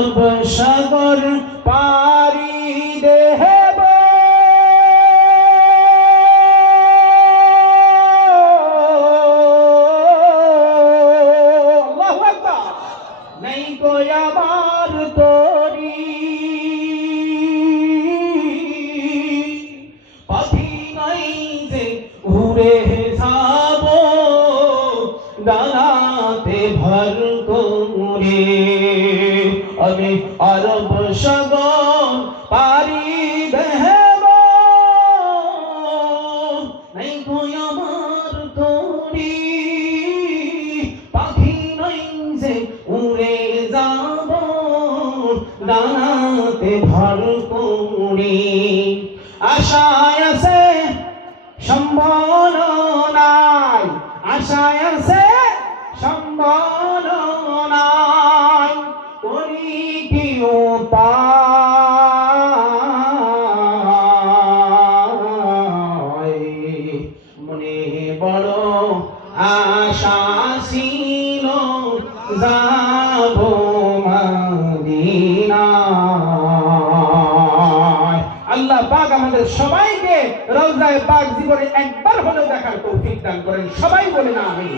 আরব সাগর পাড়ি দেব আল্লাহু আকবার নাই গো আমার তরি পাখি নাই যে উড়ে যাব ডানাতে ভর করে আমি আরব সাগর পাড়ি দেব নাই গো আমার তরি পাখি নাই যে উড়ে যাব ডানাতে ভর করে আশায় আছে সম্বল নাই আশায় আছে সম্বল নাই করি কি উপায় মনে বড় আশা ছিল যাব মদিনায়। আল্লাহ পাক আমাদের সবাইকে রওজায়ে পাক জীবনে একবার হলেও দেখার তৌফিক দান করেন, সবাই বলেন আমিন।